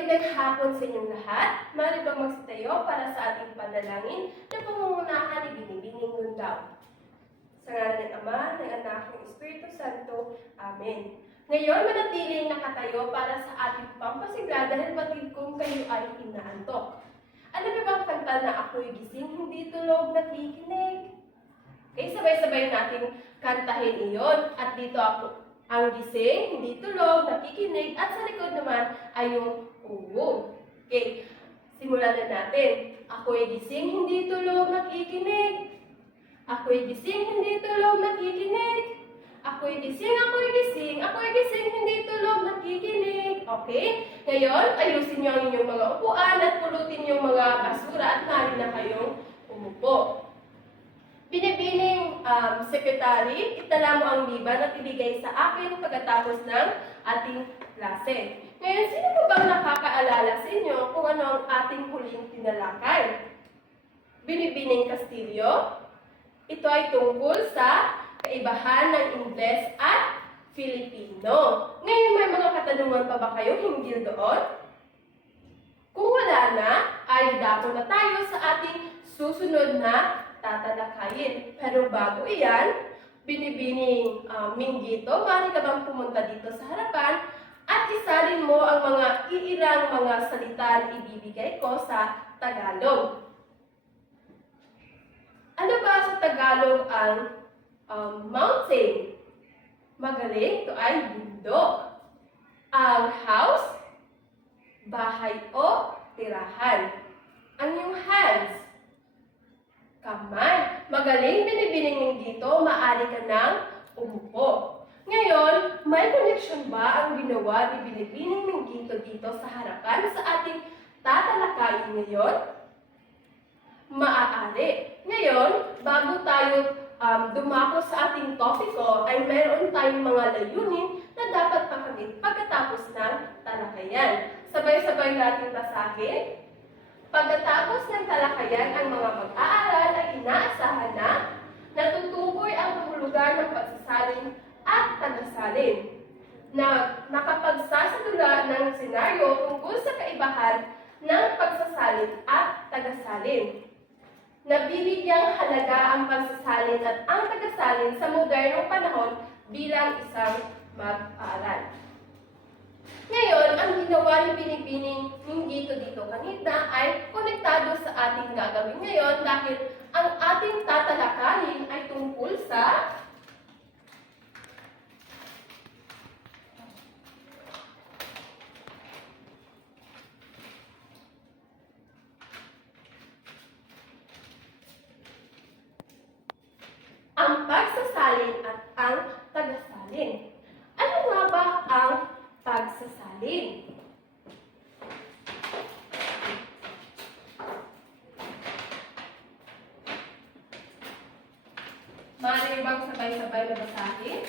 Magandang hapon sa inyong lahat. Maaari bang magsitayo para sa ating panalangin na pangungunahan ni Binibining Lundaw? Sa ngalan ng Ama, ng Anak, ng Espiritu Santo. Amen. Ngayon, manatiling nakatayo para sa ating pampasigla dahil batid kong kayo ay inaantok. Alam niyo bang kanta na ako'y gising, hindi tulog, nakikinig? Okay, sabay-sabay natin kantahin iyon. At dito ako ang gising, hindi tulog, nakikinig, at sa likod naman ay yung uwo. Okay, simulan na natin. Ako'y gising, hindi tulog, nakikinig. Ako'y gising, hindi tulog, nakikinig. Ako'y gising, ako'y gising, ako'y gising, hindi tulog, nakikinig. Okay? Ngayon, ayusin niyo ang inyong mga upuan at pulutin yung mga basura at mari na kayong umupo. Binibining sekretary, itala mo ang liban at ibigay sa akin pagkatapos ng ating klase. Ngayon, sino po bang nakakaalala sa inyo kung ano ang ating huling tinalakay? Binibining Castillo, ito ay tungkol sa kaibahan ng Ingles at Filipino. Ngayon, may mga katanungan pa ba kayo hinggil doon? Kung wala na, ay dako na tayo sa ating susunod na tatalakayin. Pero bago iyan, Binibining Minggito, maaari ka bang pumunta dito sa harapan at isalin mo ang mga iilang mga salita na ibibigay ko sa Tagalog. Ano ba sa Tagalog ang mountain? Magaling, ito ay bundok. Ang house, bahay o tirahan. Ang iyong hands, kamay. Magaling, Binibining dito, maaari ka nang umupo. Ngayon, may connection ba ang ginawa ni Binibining Minggito dito sa harapan sa ating tatalakayin ngayon? Maaari. Ngayon, bago tayo dumako sa ating topiko, ay meron tayong mga layunin na dapat makamit pagkatapos ng talakayan. Sabay-sabay natin basahin. Pagkatapos ng talakayan, ang mga mag-aaral ay inaasahan na natutukoy ang kahulugan ng pagsasalin at tagasalin, na nakapagsasadula ng senaryo tungkol sa kaibahan ng pagsasalin at tagasalin. Nabibigyang halaga ang pagsasalin at ang tagasalin sa modernong panahon bilang isang mag-aaral. Ngayon, ang ginawa ni Binibining Minggito dito kanina ay konektado sa ating gagawin ngayon dahil ang ating tatalakayin ay tungkol sa ang pagsasalin at ang tagasalin. Ano nga ba ang pagsasalin? Maaari bang sabay-sabay na basahin?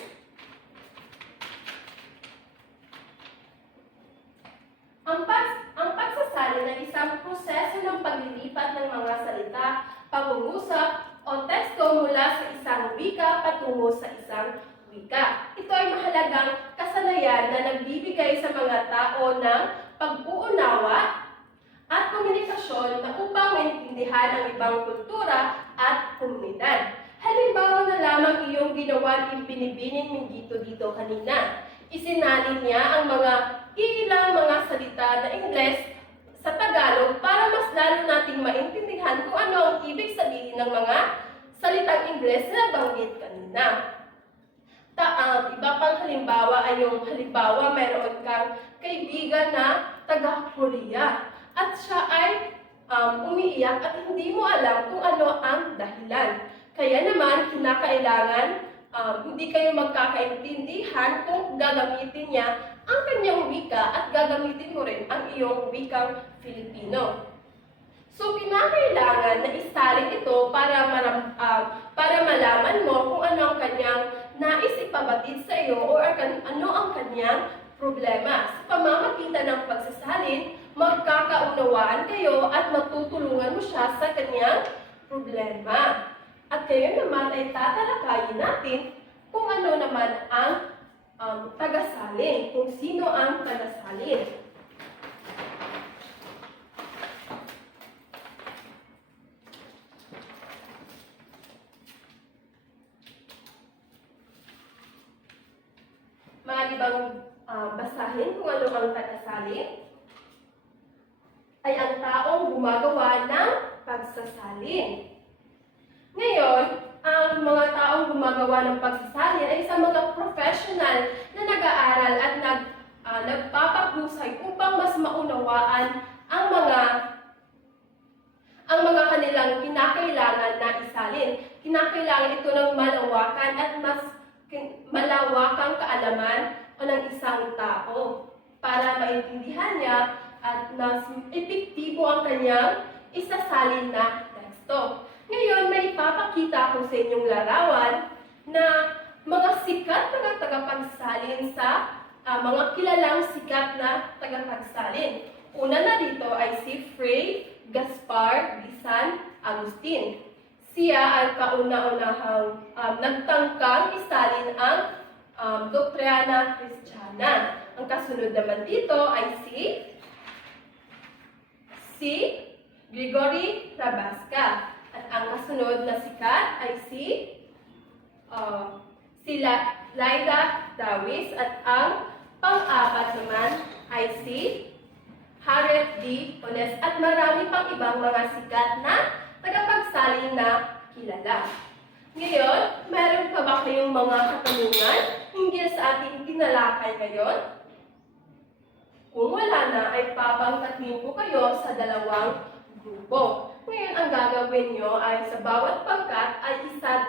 Ang pagsasalin ay isang proseso ng paglilipat ng mga salita, pangungusap, o teksto mula sa isang wika patungo sa isang wika. Ito ay mahalagang kasanayan na nagbibigay sa mga tao ng pag-uunawa at komunikasyon na upang maintindihan ang ibang kultura at komunidad. Halimbawa na lamang iyong ginawa ni Binibining Minggito dito kanina. Isinalin niya ang mga iilang mga salita na Ingles sa Tagalog para mas lalo nating maintindihan kung ano ang ibig sabihin ng mga salitang Ingles na banggit kanina. Iba pang halimbawa ay yung halimbawa mayroon kang kaibigan na taga-Korea at siya ay umiiyak at hindi mo alam kung ano ang dahilan. Kaya naman, kinakailangan hindi kayo magkakaintindihan kung gagamitin niya ang kanyang wika at gagamitin mo rin ang iyong wikang Filipino. So, kinakailangan na isalin ito para malaman mo kung ano ang kanyang nais ipabatid sa iyo o ano ang kanyang problema. Sa pamamagitan ng pagsasalin, magkakaunawaan kayo at matutulungan mo siya sa kanyang problema. At kayo naman ay tatalakayin natin kung ano naman ang tagasalin, kung sino ang tagasalin. Maaari bang basahin kung ano ang tagasalin? Ay ang taong gumagawa ng pagsasalin. Ngayon, ang mga taong gumagawa ng pagsasalin ay isang mga professional na nag-aaral at nagpapahusay upang mas maunawaan ang mga kanilang kinakailangan na isalin. Kinakailangan ito ng malawakan at mas malawakang kaalaman o ng isang tao para maintindihan niya at mas epektibo ang kanyang isasalin na teksto. Ngayon, may ipapakita ko sa inyong larawan na mga sikat na tagapagsalin sa mga kilalang sikat na tagapagsalin. Una na dito ay si Fray Gaspar de San Agustin. Siya ay kauna-unahang nagtangkang isalin ang doktrina Kristiyana. Ang kasunod naman dito ay si Gregory Rabasca. At ang kasunod na sikat ay si Laida Dawis. At ang pang-apat naman ay si Harriet D. Ones. At marami pang ibang mga sikat na tagapagsalin na kilala. Ngayon, meron pa ba kayong mga katanungan hinggil sa ating tinalakay ngayon? Kung wala na, ay papangkatin ko kayo sa dalawang grupo. Ngayon, ang gagawin nyo ay sa bawat pangkat ay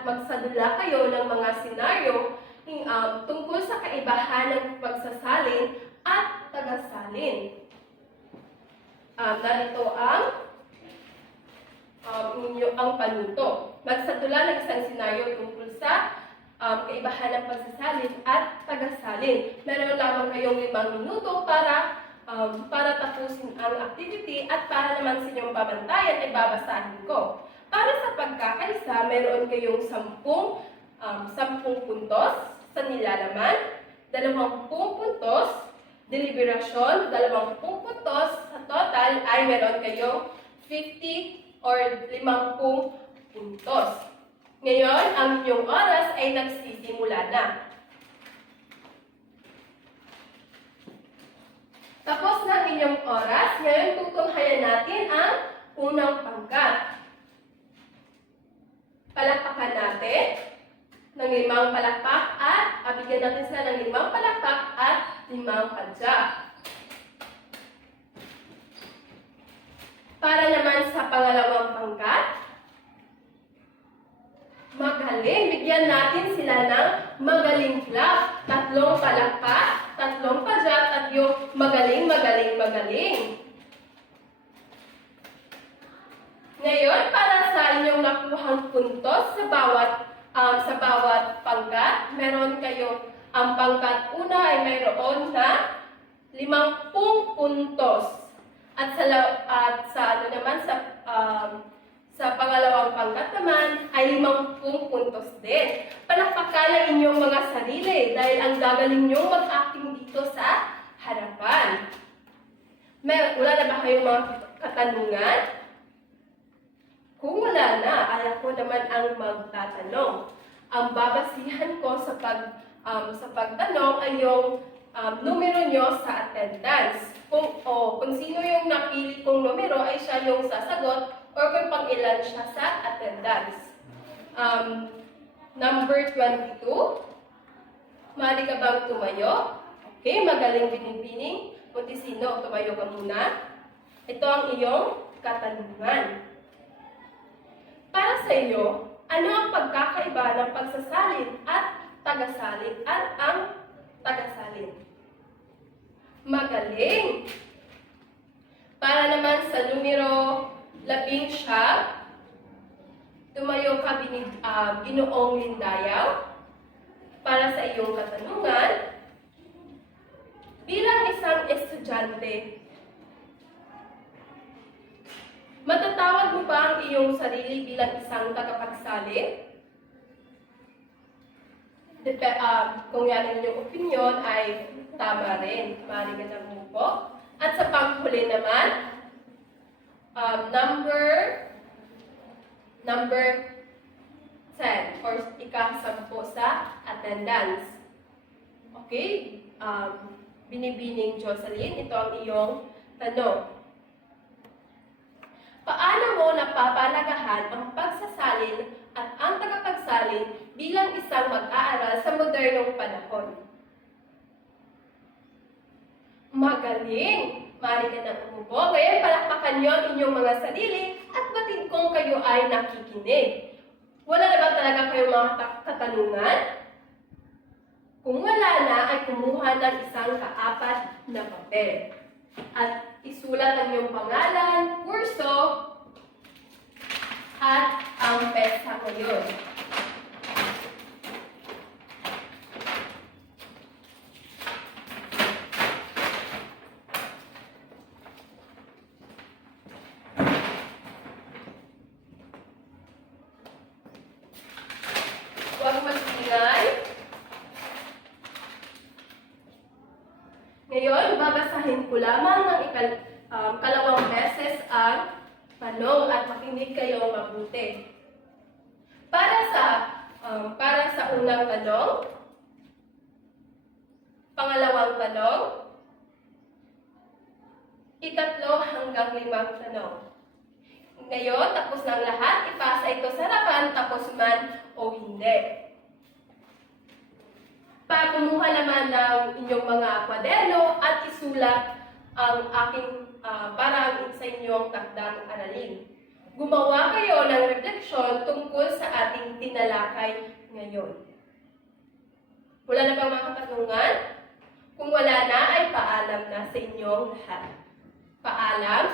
magsadula kayo ng mga senaryo tungkol sa kaibahan ng pagsasalin at tagasalin. Narito ang panuto. Magsadula ng isang senaryo tungkol sa kaibahan ng pagsasalin at tagasalin. Meron lamang kayong 5 minuto para tapusin ang activity at para naman sa inyong pamantayan ay babasahin ko. Para sa pagkakaisa, meron kayong 10 puntos sa nilalaman, 20 puntos, deliberasyon, 20 puntos, sa total ay meron kayong 50 or 50 puntos. Ngayon, ang inyong oras ay nagsisimula na. Tapos na ang inyong oras, ngayon tutunghayan natin ang unang pangkat. Palakpakan natin ng 5 palakpak at bigyan natin sila ng 5 palakpak at 5 padya. Para naman sa pangalawang pangkat, magaling. Bigyan natin sila ng magaling clap. 3 palakpak, 3 padya, at yung magaling, magaling, magaling. Ngayon, para sa inyong nakuhang puntos sa bawat pangkat, meron kayo ang pangkat una ay mayroon na 50 puntos. At sa pangalawang pangkat naman ay 50 puntos din. Palakpakan ang inyong mga sarili dahil ang gagaling nyo mag-acting dito sa harapan. Wala na ba kayong mga katanungan? Kung wala na, ay ako naman ang magtatanong. Ang babasihan ko sa pagtanong ay yung numero nyo sa attendance. Kung sino yung napili kong numero ay siya yung sasagot or kung pang-ilan siya sa attendance. Number 22. Maaari ka bang tumayo? Okay, magaling binibining. Montesino, tumayo ka muna. Ito ang iyong katanungan. Para sa iyo, ano ang pagkakaiba ng pagsasalin at tagasalin at ang tagasalin? Magaling! Para naman sa numero 11, tumayo ka Ginoong Lindayaw. Para sa iyong katanungan, bilang isang estudyante, matatawag mo ba ang iyong sarili bilang isang tagapagsalin? Kung yan ang inyong opinion ay tama rin. Maaari ka nang umupo. At sa panghuli naman, number 10 or ika-10 sa attendance. Okay? Binibining Jocelyn. Ito ang iyong tanong. Paano mo napapalagahan ang pagsasalin at ang tagapagsalin bilang isang mag-aaral sa modernong panahon? Magaling! Maaari ka nang umupo. Ngayon, palakpakan niyo ang inyong mga sarili at batid kong kayo ay nakikinig. Wala na ba talaga kayong mga katanungan? Kung wala na, ay kumuha ng isang kaapat na papel. At isulat ang iyong pangalan, kurso, at ang petsa ngayon. Huwag mag-ingay. Ngayon, babasahin ko lamang ng kalawang beses ang tanong at makinig kayo mabuti. Para sa unang tanong, pangalawang tanong, ikatlo hanggang limang tanong. Ngayon, tapos ng lahat, ipasa ito sa harapan, tapos man o hindi. Kumuha naman ng inyong mga kwaderno at isulat ang para sa inyong takdang aralin. Gumawa kayo ng refleksyon tungkol sa ating tinalakay ngayon. Wala na bang mga katanungan? Kung wala na, ay paalam na sa inyong lahat. Paalam.